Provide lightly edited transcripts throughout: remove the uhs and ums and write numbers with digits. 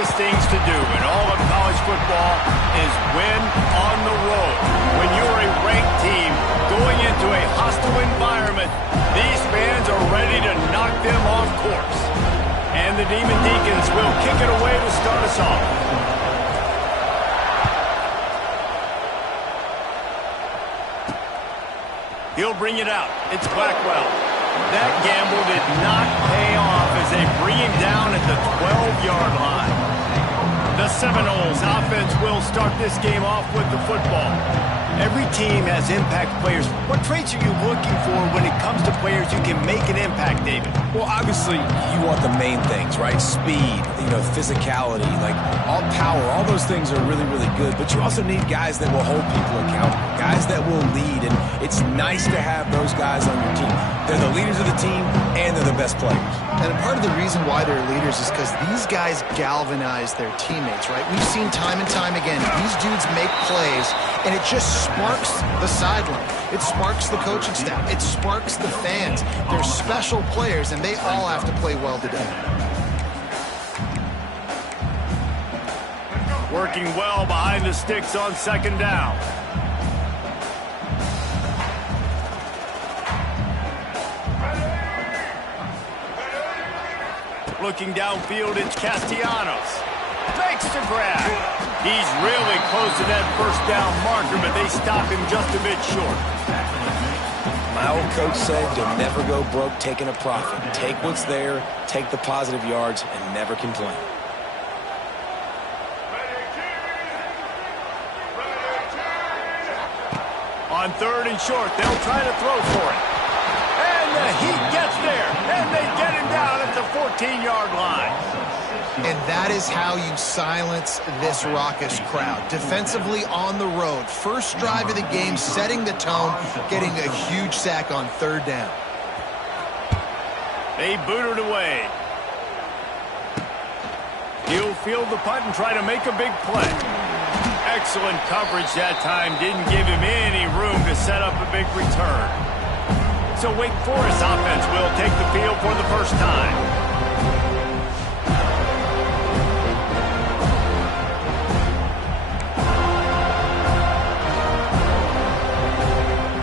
toughest things to do in all of college football is win on the road. When you're a ranked team going into a hostile environment, these fans are ready to knock them off course. And the Demon Deacons will kick it away to start us off. He'll bring it out. It's Blackwell. That gamble did not pay off as they bring him down at the 12-yard line. The Seminoles offense will start this game off with the football. Every team has impact players. What traits are you looking for when it comes to players you can make an impact, David? Well, obviously, you want the main things, right? Speed, physicality, like all power, all those things are really, really good. But you also need guys that will hold people accountable, guys that will lead. And it's nice to have those guys on your team. They're the leaders of the team, and they're the best players. And part of the reason why they're leaders is because these guys galvanize their teammates, right? We've seen time and time again, these dudes make plays, and it just sparks the sideline. It sparks the coaching staff. It sparks the fans. They're special players, and they all have to play well today. Working well behind the sticks on second down. Looking downfield, it's Castellanos. Makes the grab. He's really close to that first down marker, but they stop him just a bit short. My old coach said, you'll never go broke taking a profit. Take what's there, take the positive yards, and never complain. On third and short, they'll try to throw for it. And the Heat gets there, and they get him down at the 14-yard line. And that is how you silence this raucous crowd. Defensively on the road. First drive of the game, setting the tone, getting a huge sack on third down. They boot it away. He'll field the punt and try to make a big play. Excellent coverage that time. Didn't give him any room to set up a big return. So Wake Forest offense will take the field for the first time.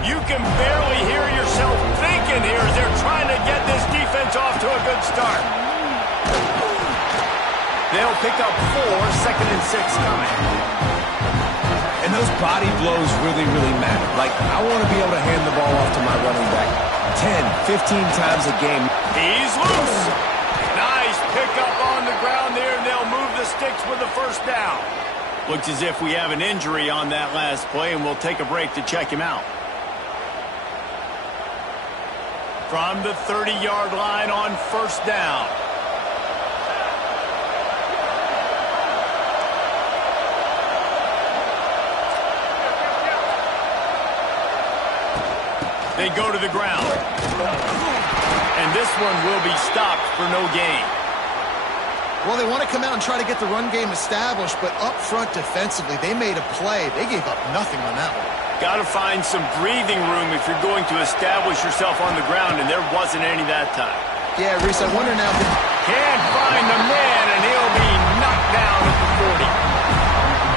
You can barely hear yourself thinking here as they're trying to get this defense off to a good start. They'll pick up 4, second and 6 coming. And those body blows really, really matter. Like, I want to be able to hand the ball off to my running back 10, 15 times a game. He's loose. Nice pickup on the ground there, and they'll move the sticks with the first down. Looks as if we have an injury on that last play, and we'll take a break to check him out. From the 30-yard line on first down. They go to the ground. And this one will be stopped for no gain. Well, they want to come out and try to get the run game established, but up front defensively, they made a play. They gave up nothing on that one. Got to find some breathing room if you're going to establish yourself on the ground, and there wasn't any that time. Yeah, Reese, I wonder now. Can't find the man, and he'll be knocked down at the 40.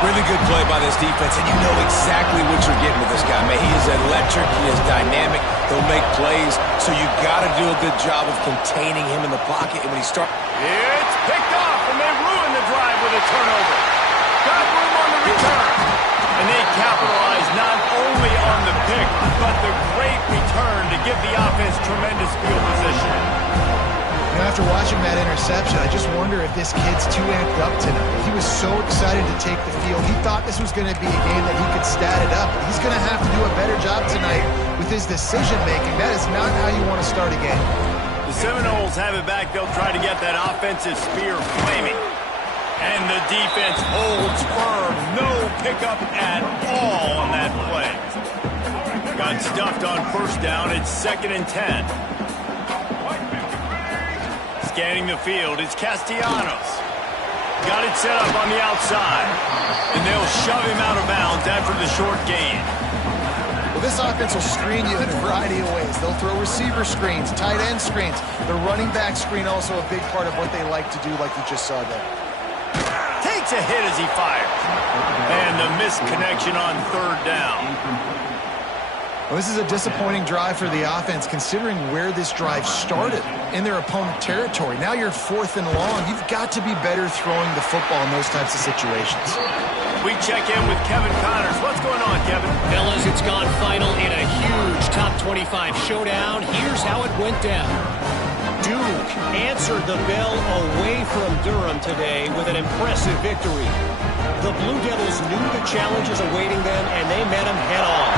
Really good play by this defense, and you know exactly what you're getting with this guy, man. He is electric. He is dynamic. He'll make plays, so you got to do a good job of containing him in the pocket. And when he starts... It's picked off, and they ruin the drive with a turnover. Got room on the return. And they capitalize not only on the pick, but the great return to give the offense tremendous field position. After watching that interception, I just wonder if this kid's too amped up tonight. He was so excited to take the field. He thought this was going to be a game that he could stat it up. But he's going to have to do a better job tonight with his decision-making. That is not how you want to start a game. The Seminoles have it back. They'll try to get that offensive spear flaming. And the defense holds firm. No pickup at all on that play. Got stuffed on first down. It's 2nd and 10. Scanning the field, it's Castellanos. Got it set up on the outside. And they'll shove him out of bounds after the short gain. Well, this offense will screen you in a variety of ways. They'll throw receiver screens, tight end screens. The running back screen also a big part of what they like to do, like you just saw there. takes a hit as he fires. And the missed connection on third down. Well, this is a disappointing drive for the offense, considering where this drive started, in their opponent territory. Now you're 4th and long. You've got to be better throwing the football in those types of situations. We check in with Kevin Connors. What's going on, Kevin? Fellas, it's gone final in a huge top 25 showdown. Here's how it went down. Duke answered the bell away from Durham today with an impressive victory. The Blue Devils knew the challenges awaiting them, and they met them head-on.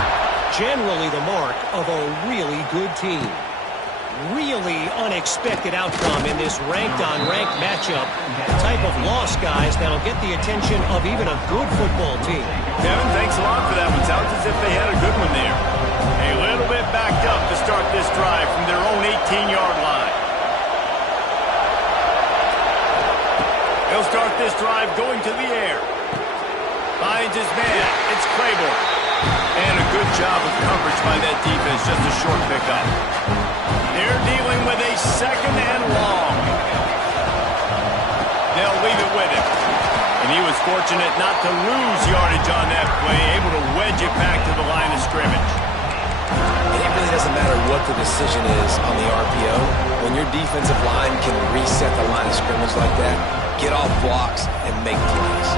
Generally the mark of a really good team. Really unexpected outcome in this ranked-on-ranked matchup. The type of loss, guys, that'll get the attention of even a good football team. Kevin, thanks a lot for that one. Sounds as if they had a good one there. A little bit backed up to start this drive from their own 18-yard line. He'll start this drive going to the air. Finds his man. It's Claiborne. And a good job of coverage by that defense. Just a short pickup. They're dealing with a 2nd and long. They'll leave it with him. And he was fortunate not to lose yardage on that play, able to wedge it back to the line of scrimmage. It really doesn't matter what the decision is on the RPO. When your defensive line can reset the line of scrimmage like that, get off blocks and make plays.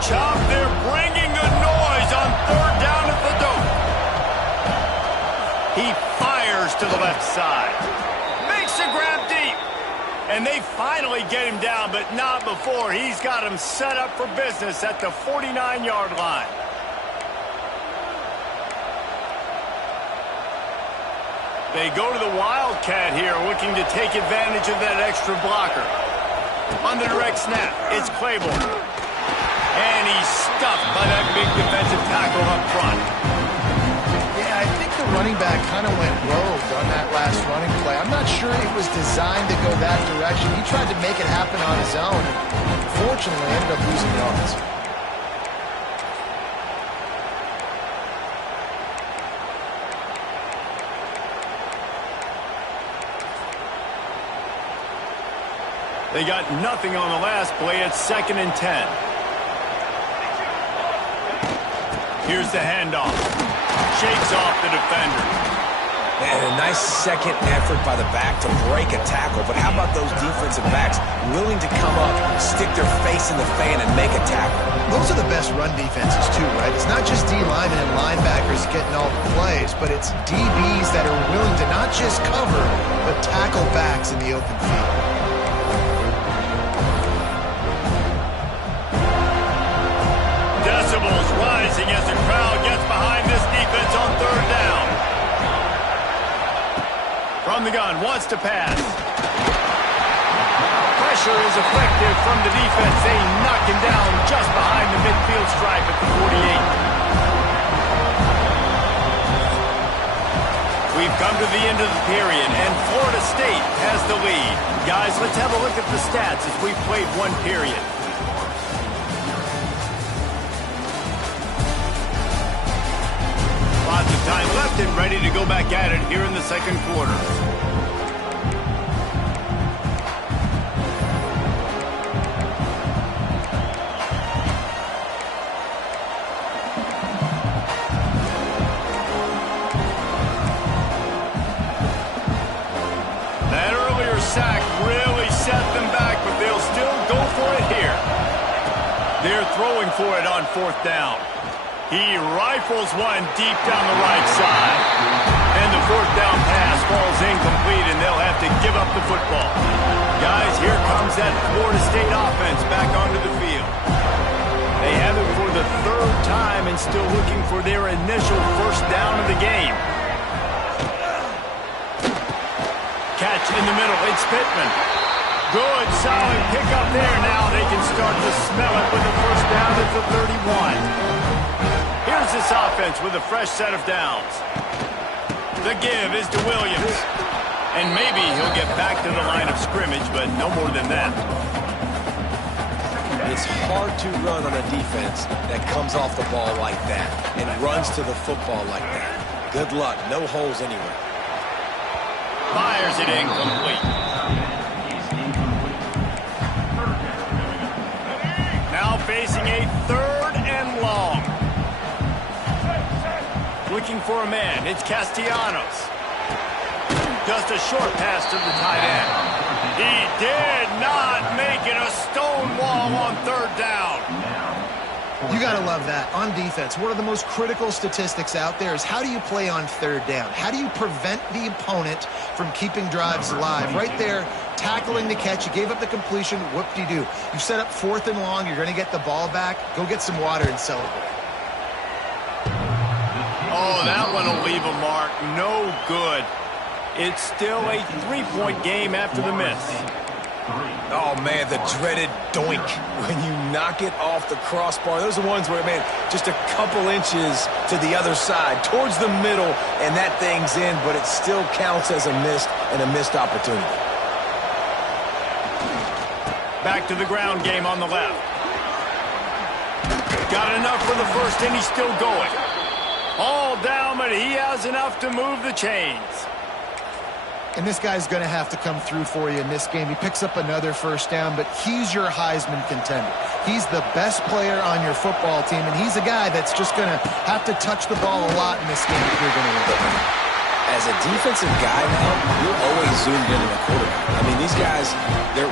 Chop, they're bringing the noise on 3rd down at the Dome. He fires to the left side. Makes a grab deep. And they finally get him down, but not before. He's got him set up for business at the 49-yard line. They go to the Wildcat here, looking to take advantage of that extra blocker. On the direct snap, it's Claiborne. And he's stuffed by that big defensive tackle up front. Yeah, I think the running back kind of went rogue on that last running play. I'm not sure it was designed to go that direction. He tried to make it happen on his own, and fortunately ended up losing yards. They got nothing on the last play. It's 2nd and 10. Here's the handoff. Shakes off the defender. And a nice second effort by the back to break a tackle. But how about those defensive backs willing to come up, stick their face in the fan, and make a tackle? Those are the best run defenses, too, right? It's not just D linemen and linebackers getting all the plays, but it's DBs that are willing to not just cover, but tackle backs in the open field. Decibels rising as the crowd gets behind this defense on 3rd down. From the gun, wants to pass. Pressure is effective from the defense. They knock him down just behind the midfield stripe at the 48. We've come to the end of the period, and Florida State has the lead. Guys, let's have a look at the stats as we've played one period. Lots of time left and ready to go back at it here in the 2nd quarter. That earlier sack really set them back, but they'll still go for it here. They're throwing for it on 4th down. He rifles one deep down the right side. And the 4th down pass falls incomplete, and they'll have to give up the football. Guys, here comes that Florida State offense back onto the field. They have it for the 3rd time and still looking for their initial 1st down of the game. Catch in the middle. It's Pittman. Good, solid pickup there. Now they can start to smell it with the 1st down at the 31. Here's this offense with a fresh set of downs. The give is to Williams. And maybe he'll get back to the line of scrimmage, but no more than that. It's hard to run on a defense that comes off the ball like that and runs to the football like that. Good luck. No holes anywhere. Fires it incomplete. Now facing a 3rd and long. Looking for a man. It's Castellanos. Just a short pass to the tight end. He did not make it a stone wall on 3rd down. You got to love that. On defense, one of the most critical statistics out there is how do you play on 3rd down? How do you prevent the opponent from keeping drives alive? Right there, tackling the catch. You gave up the completion. Whoop-de-doo. You set up 4th and long. You're going to get the ball back. Go get some water and celebrate. Oh, that one will leave a mark. No good. It's still a 3-point game after the miss. Oh, man, the dreaded doink when you knock it off the crossbar. Those are ones where, man, just a couple inches to the other side, towards the middle, and that thing's in, but it still counts as a missed opportunity. Back to the ground game on the left. Got enough for the first, and he's still going. All down, but he has enough to move the chains. And this guy's going to have to come through for you in this game. He picks up another 1st down, but he's your Heisman contender. He's the best player on your football team, and he's a guy that's just going to have to touch the ball a lot in this game if you're going to win. As a defensive guy now, you're always zoomed in on the quarterback. I mean, these guys,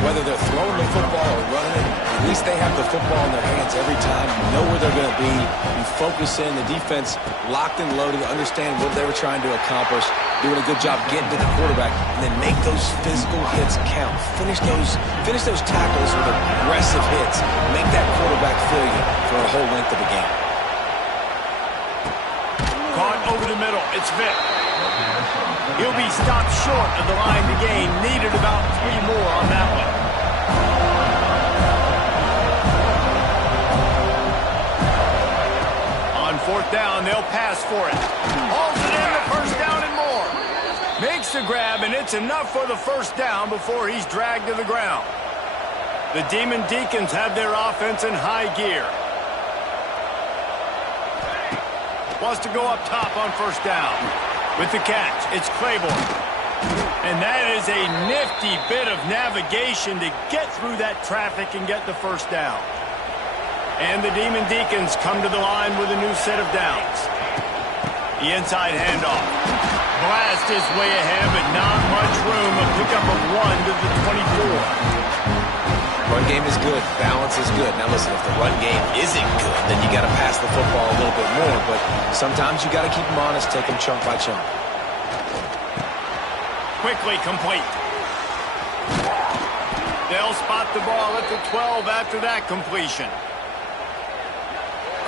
whether they're throwing the football or running it, at least they have the football in their hands every time. You know where they're going to be. You focus in. The defense locked and loaded, understand what they were trying to accomplish, doing a good job getting to the quarterback, and then make those physical hits count. Finish those tackles with aggressive hits. Make that quarterback feel you for a whole length of the game. Caught over the middle. It's Vick. He'll be stopped short of the line to gain. Needed about 3 more on that one. On 4th down, they'll pass for it. Hauls it in, the 1st down and more. Makes the grab, and it's enough for the 1st down before he's dragged to the ground. The Demon Deacons have their offense in high gear. Wants to go up top on 1st down. With the catch, it's Claiborne. And that is a nifty bit of navigation to get through that traffic and get the 1st down. And the Demon Deacons come to the line with a new set of downs. The inside handoff. Blast his way ahead, but not much room. A pickup of 1 to the 24. Run game is good. Balance is good. Now listen, if the run game isn't good, then you got to pass the football a little bit more. But sometimes you got to keep them honest, take them chunk by chunk. Quickly complete. They'll spot the ball at the 12 after that completion.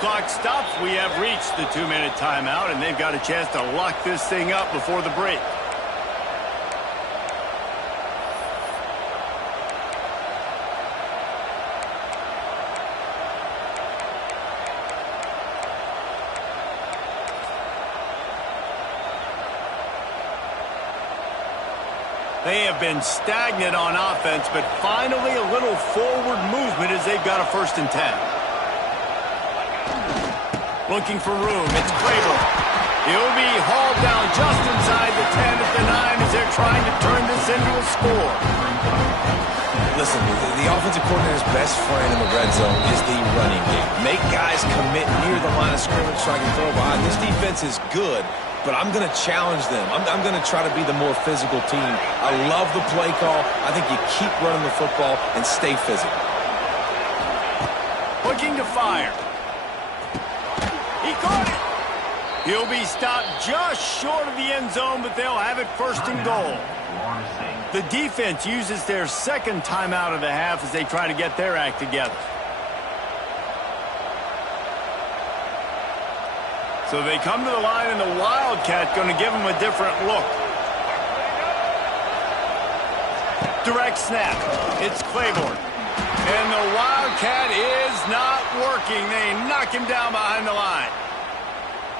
Clock stops. We have reached the 2-minute timeout, and they've got a chance to lock this thing up before the break. They have been stagnant on offense, but finally a little forward movement as they've got a 1st and 10. Looking for room. It's Claiborne. He'll be hauled down just inside the 10 at the 9 as they're trying to turn this into a score. Listen, the offensive coordinator's best friend in the red zone is the running game. Make guys commit near the line of scrimmage so I can throw behind. This defense is good, but I'm going to challenge them. I'm going to try to be the more physical team. I love the play call. I think you keep running the football and stay physical. Looking to fire. He caught it. He'll be stopped just short of the end zone, but they'll have it 1st and goal. The defense uses their 2nd timeout of the half as they try to get their act together. So they come to the line, and the Wildcat going to give them a different look. Direct snap. It's Claiborne. And the Wildcat is not working. They knock him down behind the line.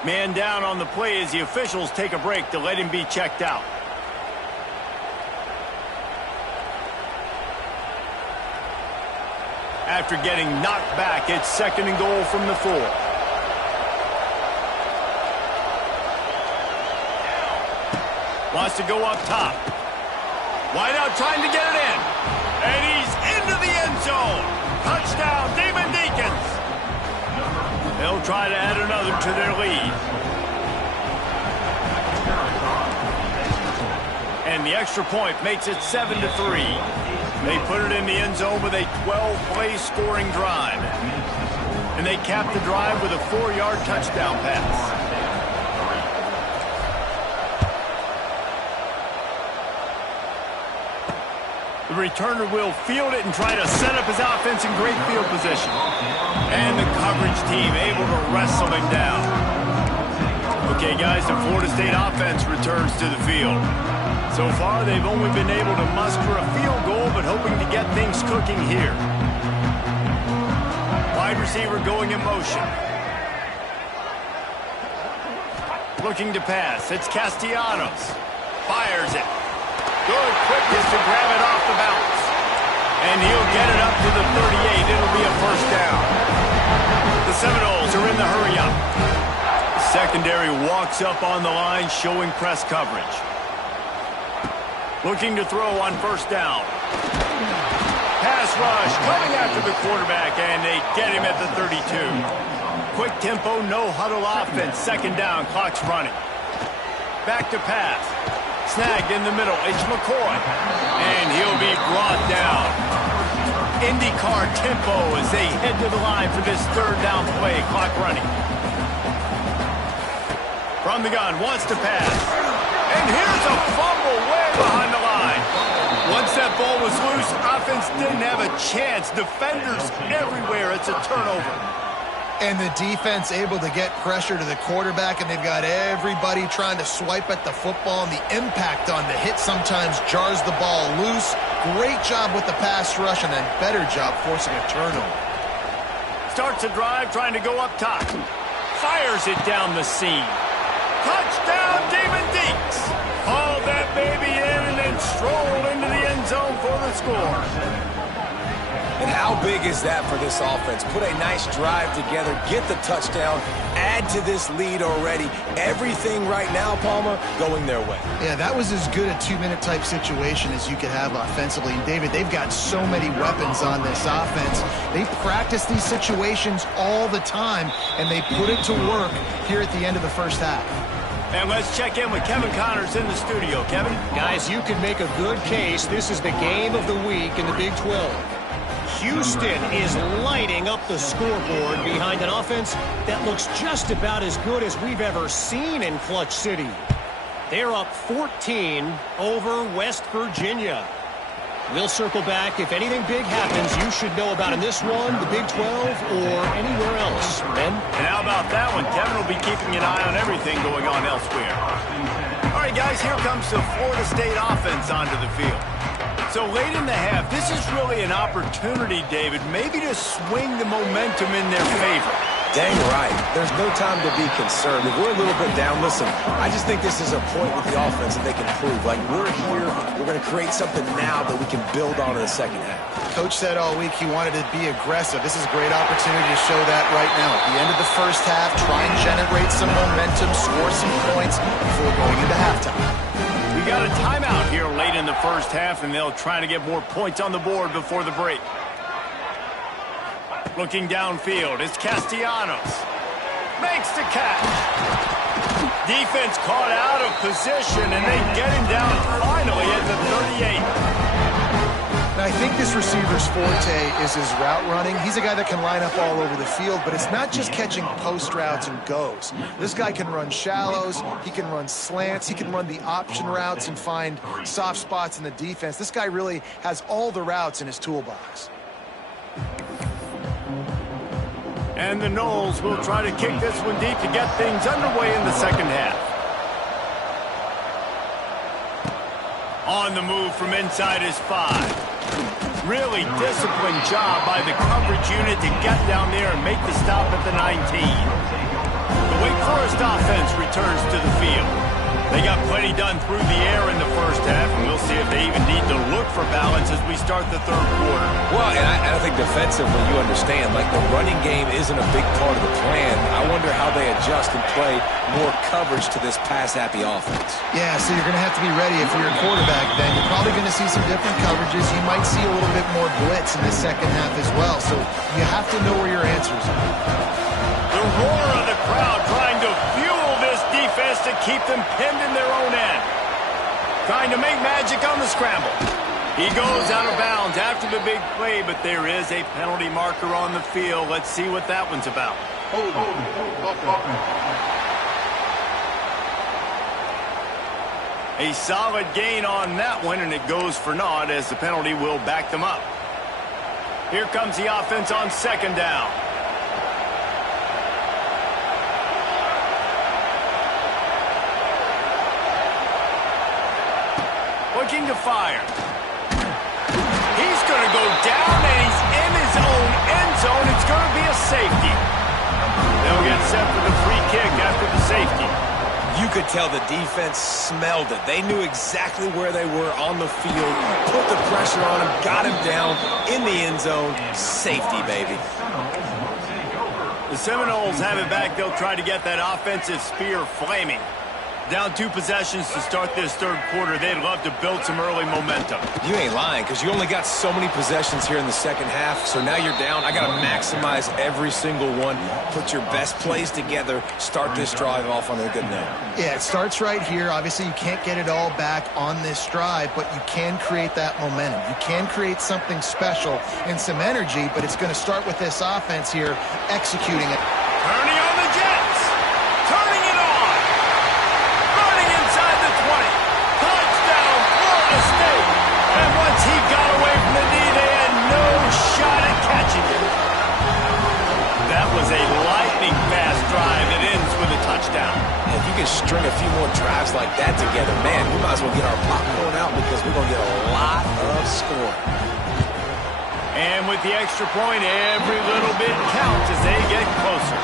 Man down on the play as the officials take a break to let him be checked out. After getting knocked back, it's 2nd and goal from the 4. Wants to go up top. Wide out trying to get it in. And he's into the end zone. Touchdown, Damon Deacons. They'll try to add another to their lead. And the extra point makes it 7-3. They put it in the end zone with a 12-play scoring drive. And they cap the drive with a 4-yard touchdown pass. The returner will field it and try to set up his offense in great field position. And the coverage team able to wrestle him down. Okay, guys, the Florida State offense returns to the field. So far, they've only been able to muster a field goal, but hoping to get things cooking here. Wide receiver going in motion. Looking to pass. It's Castellanos. Fires it. Good quickness to grab it off the bounce. And he'll get it up to the 38. It'll be a first down. The Seminoles are in the hurry-up. Secondary walks up on the line, showing press coverage. Looking to throw on first down. Pass rush coming after the quarterback, and they get him at the 32. Quick tempo, no huddle offense. 2nd down, clock's running. Back to pass. Snagged in the middle. It's McCoy. And he'll be brought down. IndyCar tempo as they head to the line for this 3rd down play. Clock running. From the gun, wants to pass. And here's a fumble way behind the line. Once that ball was loose, offense didn't have a chance. Defenders everywhere. It's a turnover. And the defense able to get pressure to the quarterback, and they've got everybody trying to swipe at the football, and the impact on the hit sometimes jars the ball loose. Great job with the pass rush, and a better job forcing a turnover. Starts a drive trying to go up top. Fires it down the seam. Touchdown, Damon Deeks. Hauled that baby in and then strolled into the end zone for the score. And how big is that for this offense? Put a nice drive together, get the touchdown, add to this lead already. Everything right now, Palmer, going their way. Yeah, that was as good a 2-minute type situation as you could have offensively. And David, they've got so many weapons on this offense. They practice these situations all the time, and they put it to work here at the end of the first half. And let's check in with Kevin Connors in the studio. Kevin? Guys, you can make a good case. This is the game of the week in the Big 12. Houston is lighting up the scoreboard behind an offense that looks just about as good as we've ever seen in Clutch City. They're up 14 over West Virginia. We'll circle back. If anything big happens, you should know about in this one, the Big 12, or anywhere else. Ben? And how about that one? Kevin will be keeping an eye on everything going on elsewhere. All right, guys, here comes the Florida State offense onto the field. So late in the half, this is really an opportunity, David, maybe to swing the momentum in their favor. Dang right. There's no time to be concerned. If we're a little bit down, listen, I just think this is a point with the offense that they can prove. Like, we're here, we're going to create something now that we can build on in the second half. Coach said all week he wanted to be aggressive. This is a great opportunity to show that right now. At the end of the first half, try and generate some momentum, score some points before going into halftime. We got a timeout here late in the first half, and they'll try to get more points on the board before the break. Looking downfield, it's Castellanos. Makes the catch. Defense caught out of position, and they get him down finally at the 38. Now, I think this receiver's forte is his route running. He's a guy that can line up all over the field, but it's not just catching post routes and goes. This guy can run shallows, he can run slants, he can run the option routes and find soft spots in the defense. This guy really has all the routes in his toolbox. And the Noles will try to kick this one deep to get things underway in the second half. On the move from inside his 5. Really disciplined job by the coverage unit to get down there and make the stop at the 19. The Wake Forest offense returns to the field. They got plenty done through the air in the first half, and we'll see if they even need to look for balance as we start the third quarter. Well, and I think defensively, you understand, like the running game isn't a big part of the plan. I wonder how they adjust and play more coverage to this pass-happy offense. Yeah, so you're going to have to be ready if you're a quarterback then. You're probably going to see some different coverages. You might see a little bit more blitz in the second half as well, so you have to know where your answers are. The roar of the crowd trying to fuel this defense to keep them pinned in their own end. Trying to make magic on the scramble. He goes out of bounds after the big play, but there is a penalty marker on the field. Let's see what that one's about. A solid gain on that one, and it goes for naught as the penalty will back them up. Here comes the offense on second down. Looking to fire. He's going to go down, and he's in his own end zone. It's going to be a safety. They'll get set for the free kick after the safety. You could tell the defense smelled it. They knew exactly where they were on the field, put the pressure on him, got him down in the end zone. Safety, baby. The Seminoles have it back. They'll try to get that offensive spear flaming. Down 2 possessions to start this third quarter. They'd love to build some early momentum. You ain't lying, because you only got so many possessions here in the second half, so now you're down. I got to maximize every single one. Put your best plays together. Start this drive off on a good note. Yeah, it starts right here. Obviously, you can't get it all back on this drive, but you can create that momentum. You can create something special and some energy, but it's going to start with this offense here executing it. Turning on the Jets. Turning it on. Running inside the 20. Touchdown, Florida State. And once he got away from the knee, they had no shot at catching it. That was a lightning-fast drive that ends with a touchdown. If you can string a few more drives like that together, man, we might as well get our popcorn out because we're going to get a lot of scoring. And with the extra point, every little bit counts as they get closer.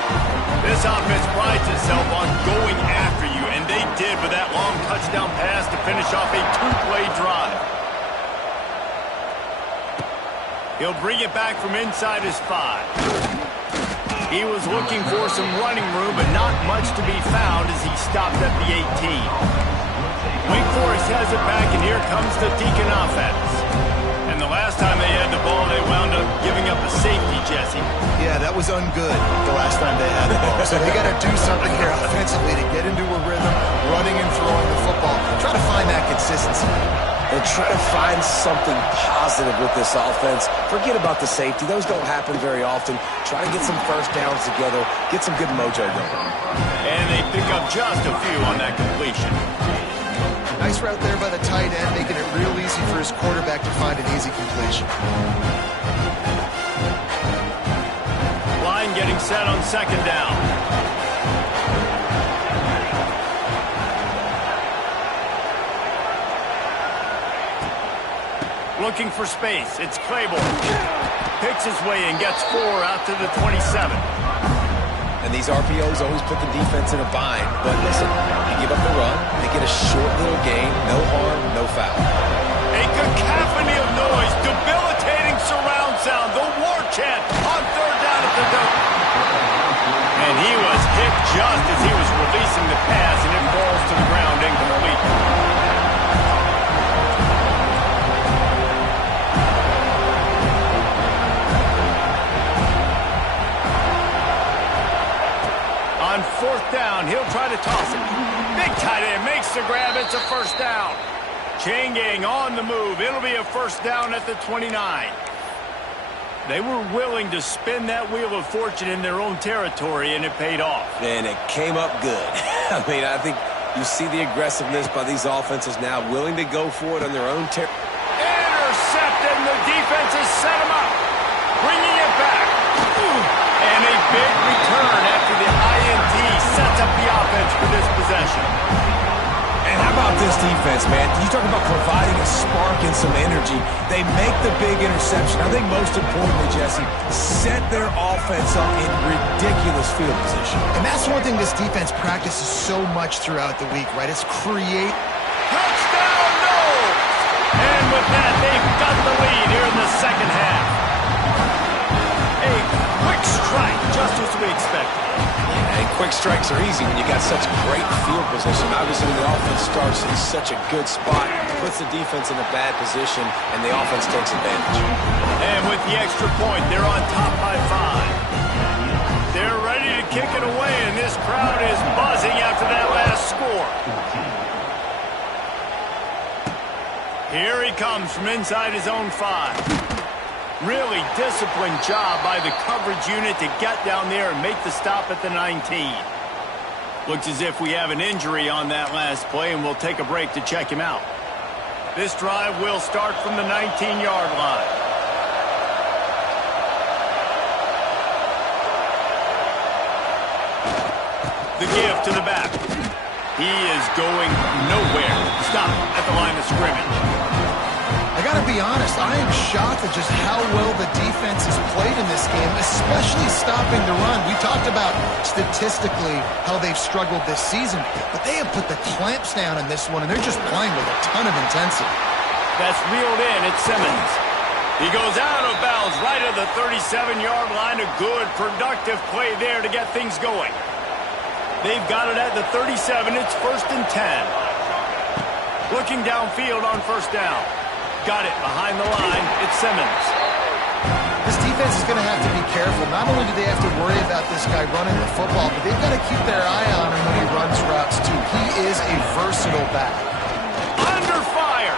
This offense prides itself on going after you, and they did with that long touchdown pass to finish off a 2-play drive. He'll bring it back from inside his 5. He was looking for some running room, but not much to be found as he stopped at the 18. Wake Forest has it back, and here comes the Deacon offense. And the last time they had the ball, they wound up giving up a safety, Jesse. Yeah, that was ungood the last time they had the ball. So they got to do something here offensively to get into a rhythm, running and throwing the football. Try to find that consistency. And try to find something positive with this offense. Forget about the safety. Those don't happen very often. Try to get some first downs together. Get some good mojo going. And they pick up just a few on that completion. Nice route there by the tight end, making it real easy for his quarterback to find an easy completion. Line getting set on second down. Looking for space. It's Claiborne. Picks his way and gets 4 out to the 27. And these RPOs always put the defense in a bind. But listen, you give up the run, they get a short little gain, no harm, no foul. A cacophony of noise, debilitating surround sound, the war chant on third down at the dirt. And he was hit just as he was releasing the pass, and it falls to the ground incomplete. On fourth down, he'll try to toss it. Big tight end makes the grab. It's a first down. Chain gang on the move. It'll be a first down at the 29. They were willing to spin that wheel of fortune in their own territory, and it paid off. And it came up good. I mean, I think you see the aggressiveness by these offenses now, willing to go for it on their own territory. Intercepted, and the defense has set him up. Bringing it back. And a big return after the INT sets up the offense for this possession. And how about about this defense, man. You talk about providing a spark and some energy. They make the big interception. I think most importantly, Jesse, set their offense up in ridiculous field position. And that's one thing this defense practices so much throughout the week, right? It's create. Touchdown, no! And with that, they've got the lead here in the second half. A quick strike, just as we expected. And quick strikes are easy when you got such great field position. Obviously, when the offense starts in such a good spot, puts the defense in a bad position, and the offense takes advantage. And with the extra point, they're on top by 5. They're ready to kick it away, and this crowd is buzzing after that last score. Here he comes from inside his own 5. Really disciplined job by the coverage unit to get down there and make the stop at the 19. Looks as if we have an injury on that last play, and we'll take a break to check him out. This drive will start from the 19-yard line. The give to the back. He is going nowhere. Stop at the line of scrimmage. I got to be honest, I am shocked at just how well the defense has played in this game, especially stopping the run. We talked about statistically how they've struggled this season, but they have put the clamps down in this one, and they're just playing with a ton of intensity. That's reeled in. It's Simmons. He goes out of bounds right at the 37-yard line. A good, productive play there to get things going. They've got it at the 37. It's 1st and 10. Looking downfield on 1st down. Got it behind the line. It's Simmons. This defense is going to have to be careful. Not only do they have to worry about this guy running the football, but they've got to keep their eye on him when he runs routes, too. He is a versatile back. Under fire.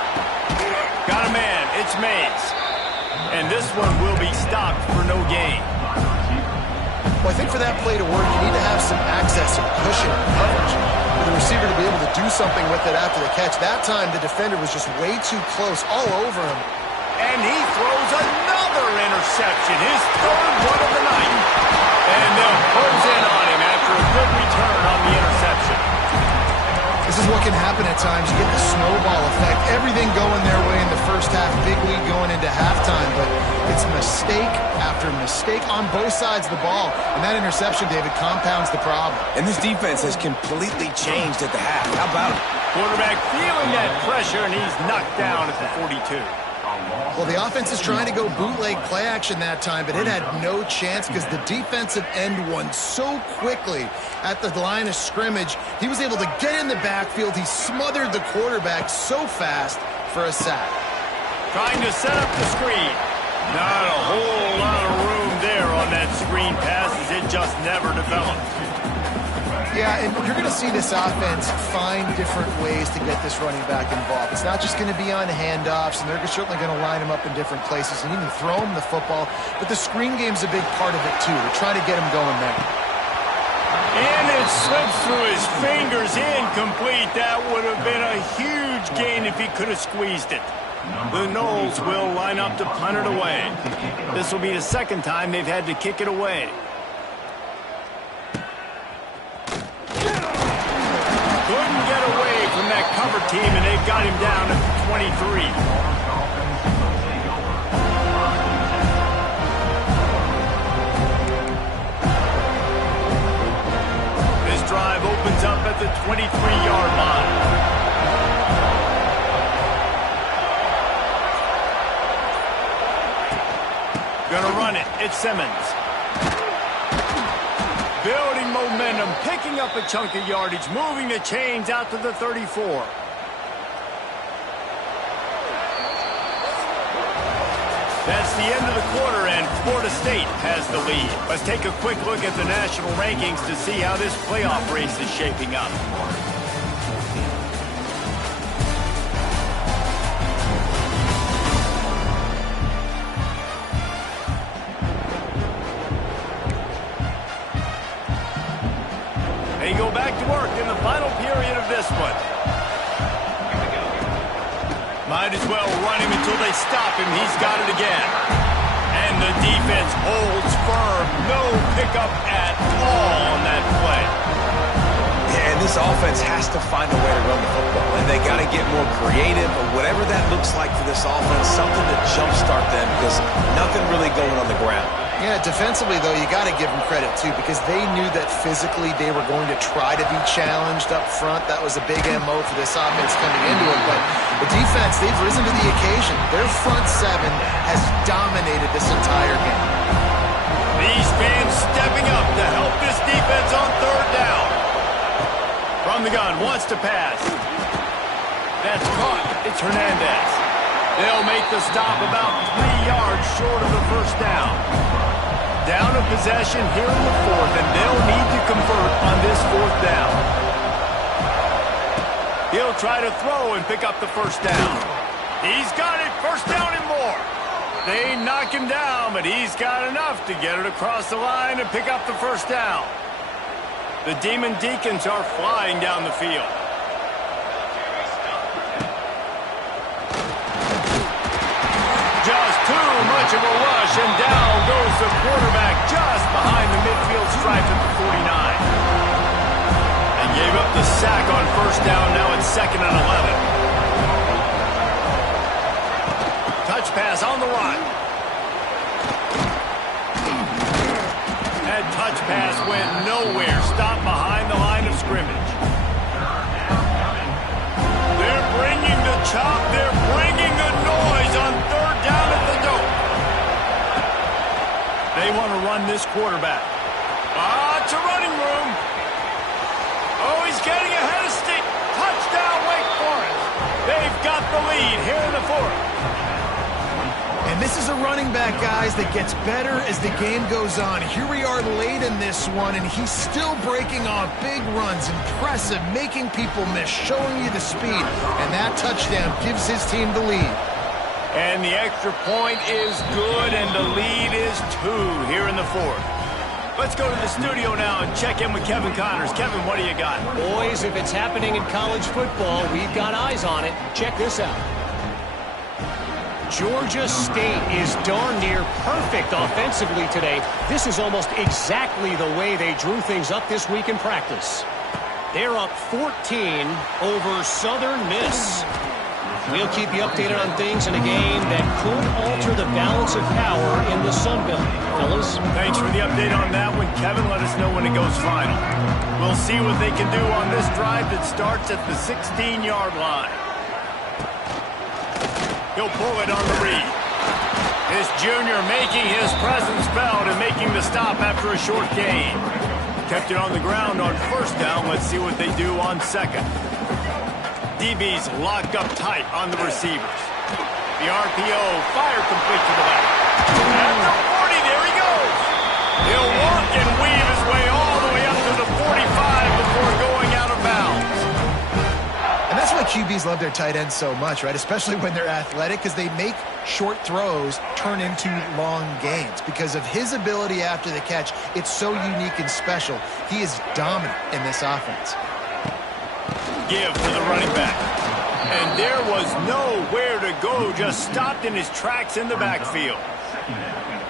Got a man. It's Mays. And this one will be stopped for no gain. Well, I think for that play to work, you need to have some access and cushion and coverage for the receiver to be able to do something with it after the catch. That time, the defender was just way too close, all over him. And he throws another interception, his 3rd one of the night. And they'll close in on him after a good return on the interception. This is what can happen at times. You get the snowball effect. Everything going their way in the first half. Big lead going into halftime. But it's mistake after mistake on both sides of the ball. And that interception, David, compounds the problem. And this defense has completely changed at the half. How about it? Quarterback feeling that pressure, and he's knocked down at the 42. Well, the offense is trying to go bootleg play action that time, but it had no chance because the defensive end won so quickly at the line of scrimmage. He was able to get in the backfield. He smothered the quarterback so fast for a sack. Trying to set up the screen. Not a whole lot of room there on that screen pass as it just never developed. Yeah, and you're going to see this offense find different ways to get this running back involved. It's not just going to be on handoffs, and they're certainly going to line him up in different places and even throw him the football. But the screen game's a big part of it, too. They're trying to get him going there. And it slips through his fingers, incomplete. That would have been a huge gain if he could have squeezed it. The Knowles will line up to punt it away. This will be the 2nd time they've had to kick it away. Couldn't get away from that cover team, and they've got him down at the 23. This drive opens up at the 23-yard line. Gonna run it. It's Simmons. Building momentum, picking up a chunk of yardage, moving the chains out to the 34. That's the end of the quarter, and Florida State has the lead. Let's take a quick look at the national rankings to see how this playoff race is shaping up. They go back to work in the final period of this one. Might as well run him until they stop him. He's got it again. And the defense holds firm. No pickup at all on that play. And And this offense has to find a way to run the football. And they got to get more creative, or whatever that looks like for this offense, something to jumpstart them, because nothing really going on the ground. Yeah, defensively, though, you got to give them credit, too, because they knew that physically they were going to try to be challenged up front. That was a big MO for this offense coming into it. But the defense, they've risen to the occasion. Their front seven has dominated this entire game. These fans stepping up to help this defense on third down. From the gun, wants to pass. That's caught. It's Hernandez. They'll make the stop about 3 yards short of the first down. Down of possession here in the fourth, and they'll need to convert on this fourth down. He'll try to throw and pick up the first down. He's got it, first down and more. They knock him down, but he's got enough to get it across the line and pick up the first down. The Demon Deacons are flying down the field. Just too much of a rush, and down goes the quarterback just behind the midfield stripe at the 49. And gave up the sack on first down. Now it's 2nd and 11. Touch pass on the run. That touch pass went nowhere. Stopped behind the line of scrimmage. They're bringing the chop. They're bringing the noise on third down at the dope. They want to run this quarterback. It's a running room. Oh, he's getting ahead of Stick. Touchdown, Wake Forest. They've got the lead here in the fourth. And this is a running back, guys, that gets better as the game goes on. Here we are late in this one, and he's still breaking off big runs. Impressive, making people miss, showing you the speed. And that touchdown gives his team the lead. And the extra point is good, and the lead is 2 here in the fourth. Let's go to the studio now and check in with Kevin Connors. Kevin, what do you got? Boys, if it's happening in college football, we've got eyes on it. Check this out. Georgia State is darn near perfect offensively today. This is almost exactly the way they drew things up this week in practice. They're up 14 over Southern Miss. We'll keep you updated on things in a game that could alter the balance of power in the Sun Belt. Fellas? Thanks for the update on that one, Kevin. Let us know when it goes final. We'll see what they can do on this drive that starts at the 16-yard line. He'll pull it on the read. This junior making his presence felt and making the stop after a short gain. Kept it on the ground on first down. Let's see what they do on second. DB's locked up tight on the receivers. The RPO fired complete to the left. At the 40, there he goes. He'll walk and weave his way all the way up to the 45 before going out of bounds. And that's why QBs love their tight ends so much, right? Especially when they're athletic, because they make short throws turn into long gains. Because of his ability after the catch, it's so unique and special. He is dominant in this offense. Give to the running back. And there was nowhere to go, just stopped in his tracks in the backfield.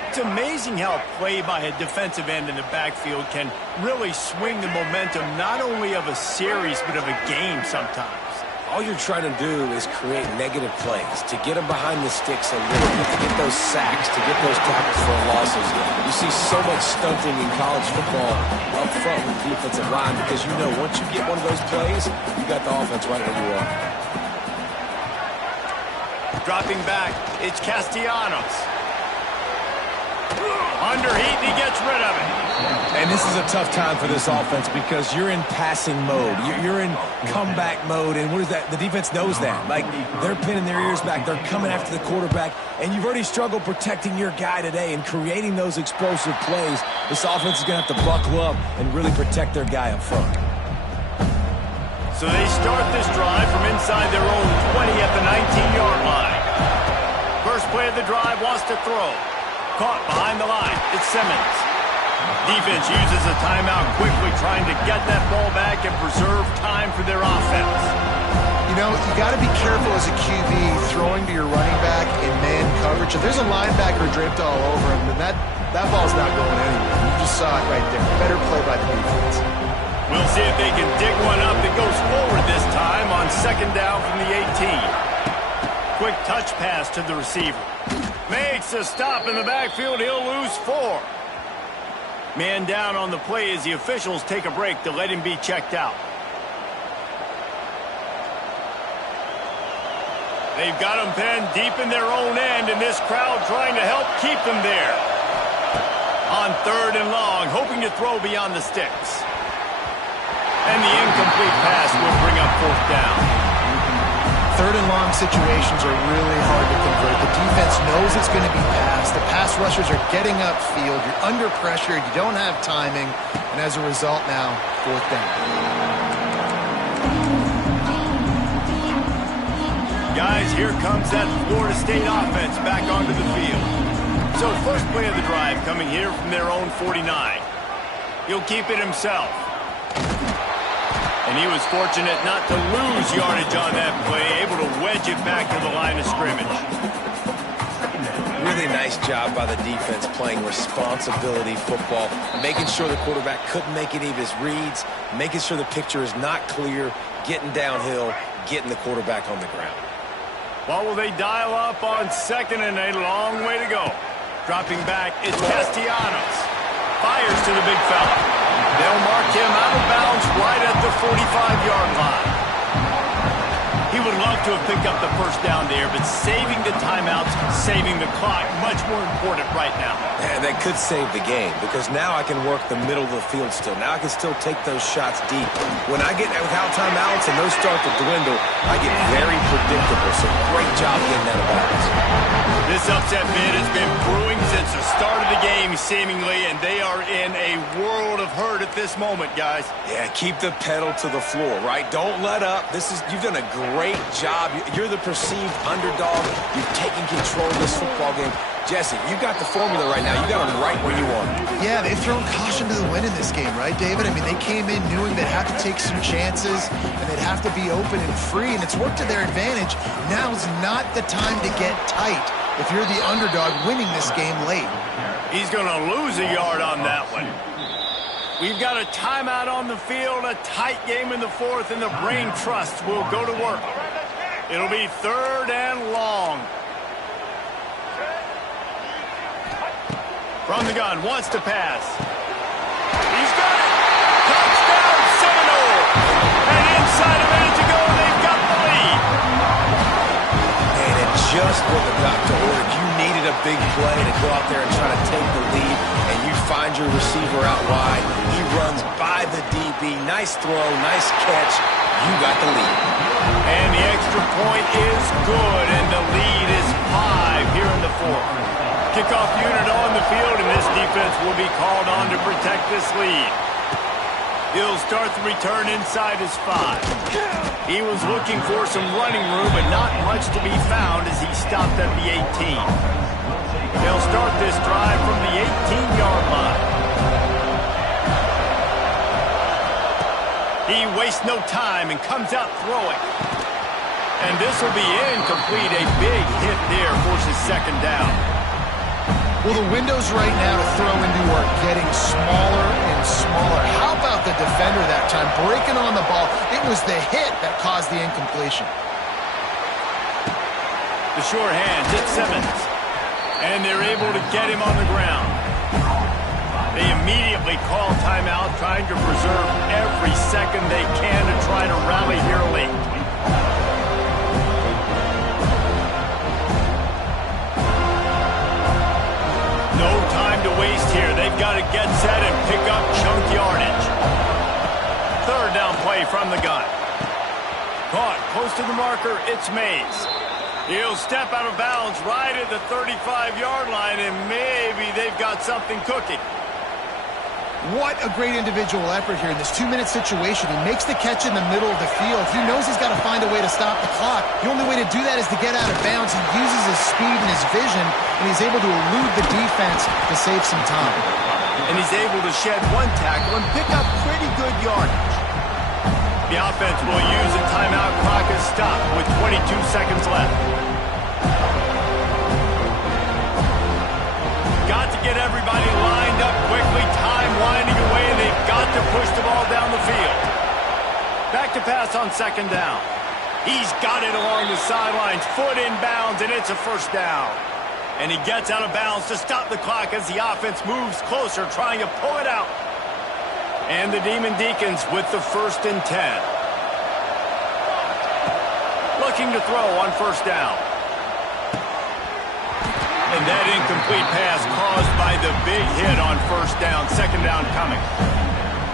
It's amazing how play by a defensive end in the backfield can really swing the momentum not only of a series but of a game sometimes. All you're trying to do is create negative plays, to get them behind the sticks a little bit, to get those sacks, to get those tackles for losses. You see so much stunting in college football up front with the defensive line because you know once you get one of those plays, you got the offense right where you are. Dropping back, it's Castellanos. Under heat, and he gets rid of it. And this is a tough time for this offense because you're in passing mode. You're in comeback mode, and what is that? The defense knows that. Like, they're pinning their ears back. They're coming after the quarterback, and you've already struggled protecting your guy today and creating those explosive plays. This offense is going to have to buckle up and really protect their guy up front. So they start this drive from inside their own 20 at the 19-yard line. First play of the drive, wants to throw. Caught behind the line. It's Simmons. Defense uses a timeout quickly, trying to get that ball back and preserve time for their offense. You know, you got to be careful as a QB throwing to your running back in man coverage. If there's a linebacker draped all over him, then that ball's not going anywhere. You just saw it right there. Better play by the defense. We'll see see if they can dig one up that goes forward this time on second down from the 18. Quick touch pass to the receiver. Makes a stop in the backfield. He'll lose 4. Man down on the play as the officials take a break to let him be checked out. They've got him penned deep in their own end, and this crowd trying to help keep them there. On third and long, hoping to throw beyond the sticks. And the incomplete pass will bring up fourth down. Third and long situations are really hard to convert. The defense knows it's going to be passed. The pass rushers are getting upfield. You're under pressure. You don't have timing. And as a result now, fourth down. Guys, here comes that Florida State offense back onto the field. So first play of the drive coming here from their own 49. He'll keep it himself. And he was fortunate not to lose yardage on that play, able to wedge it back to the line of scrimmage. Really nice job by the defense playing responsibility football, making sure the quarterback couldn't make any of his reads, making sure the picture is not clear, getting downhill, getting the quarterback on the ground. What will they dial up on second and a long way to go? Dropping back, it's Castellanos. Fires to the big fella. They'll mark him out of bounds right at the 45-yard line. He would love to have picked up the first down there, but saving the timeouts, saving the clock, much more important right now. And that could save the game, because now I can work the middle of the field still. Now I can still take those shots deep. When I get without timeouts and those start to dwindle, I get very predictable. So great job getting that of bounds. This upset bid has been brewing since the start of the game, seemingly, and they are in a world of hurt at this moment, guys. Yeah, keep the pedal to the floor, right? Don't let up. You've done a great job. You're the perceived underdog. You've taken control of this football game. Jesse, you got the formula right now. You got them right where you want them. Yeah, they've thrown caution to the wind in this game, right, David? I mean, they came in knowing they'd have to take some chances and they'd have to be open and free, and it's worked to their advantage. Now's not the time to get tight if you're the underdog winning this game late. He's going to lose a yard on that one. We've got a timeout on the field, a tight game in the fourth, and the brain trust will go to work. It'll be third and long. From the gun, wants to pass. He's got it! Touchdown, Seminole! And inside a minute to go, they've got the lead. And it just what the doctor ordered. You needed a big play to go out there and try to take the lead, and you find your receiver out wide. He runs by the DB. Nice throw, nice catch. You got the lead. And the extra point is good, and the lead is 5 here in the fourth. Kickoff unit on the field, and this defense will be called on to protect this lead. He'll start the return inside his 5. He was looking for some running room, but not much to be found as he stopped at the 18. They'll start this drive from the 18-yard line. He wastes no time and comes out throwing. And this will be incomplete. A big hit there forces second down. Well, the windows right now to throw into are getting smaller and smaller. How about the defender that time, breaking on the ball? It was the hit that caused the incompletion. The sure hands, it's Simmons. And they're able to get him on the ground. They immediately call timeout, trying to preserve every second they can to try to rally here late. No time to waste here. They've got to get set and pick up chunk yardage. Third down play from the gun. Caught close to the marker. It's Mays. He'll step out of bounds right at the 35-yard line, and maybe they've got something cooking. What a great individual effort here in this 2-minute situation. He makes the catch in the middle of the field. He knows he's got to find a way to stop the clock. The only way to do that is to get out of bounds. He uses his speed and his vision, and he's able to elude the defense to save some time. And he's able to shed one tackle and pick up pretty good yardage. The offense will use a timeout. Clock is stopped with 22 seconds left. Got to get everybody lined up quickly. Time winding away, and they've got to push the ball down the field. to pass on second down. He's got it along the sidelines, foot in bounds, and it's a first down. And he gets out of bounds to stop the clock as the offense moves closer, trying to pull it out. And the Demon Deacons with the 1st and 10. Looking to throw on first down. And that incomplete pass caused by the big hit on first down. Second down coming.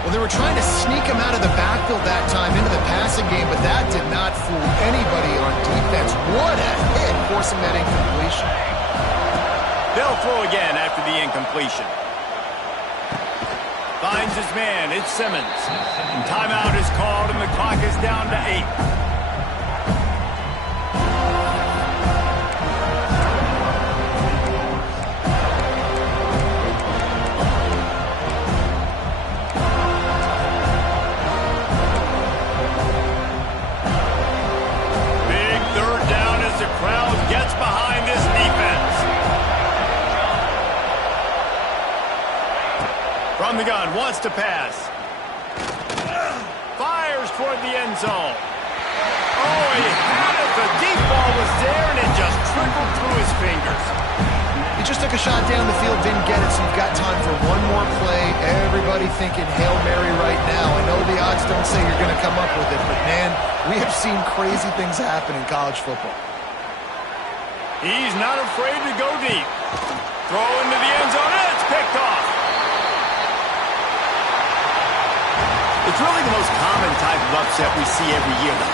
Well, they were trying to sneak him out of the backfield that time into the passing game, but that did not fool anybody on defense. What a hit, forcing that incompletion. They'll throw again after the incompletion. Finds his man. It's Simmons. And timeout is called, and the clock is down to 8. From the gun, wants to pass. Fires toward the end zone. Oh, he had it. The deep ball was there, and it just trickled through his fingers. He just took a shot down the field, didn't get it, so you've got time for one more play. Everybody thinking Hail Mary right now. I know the odds don't say you're going to come up with it, but, man, we have seen crazy things happen in college football. He's not afraid to go deep. Throw into the end zone, and it's picked off. It's really the most common type of upset we see every year. The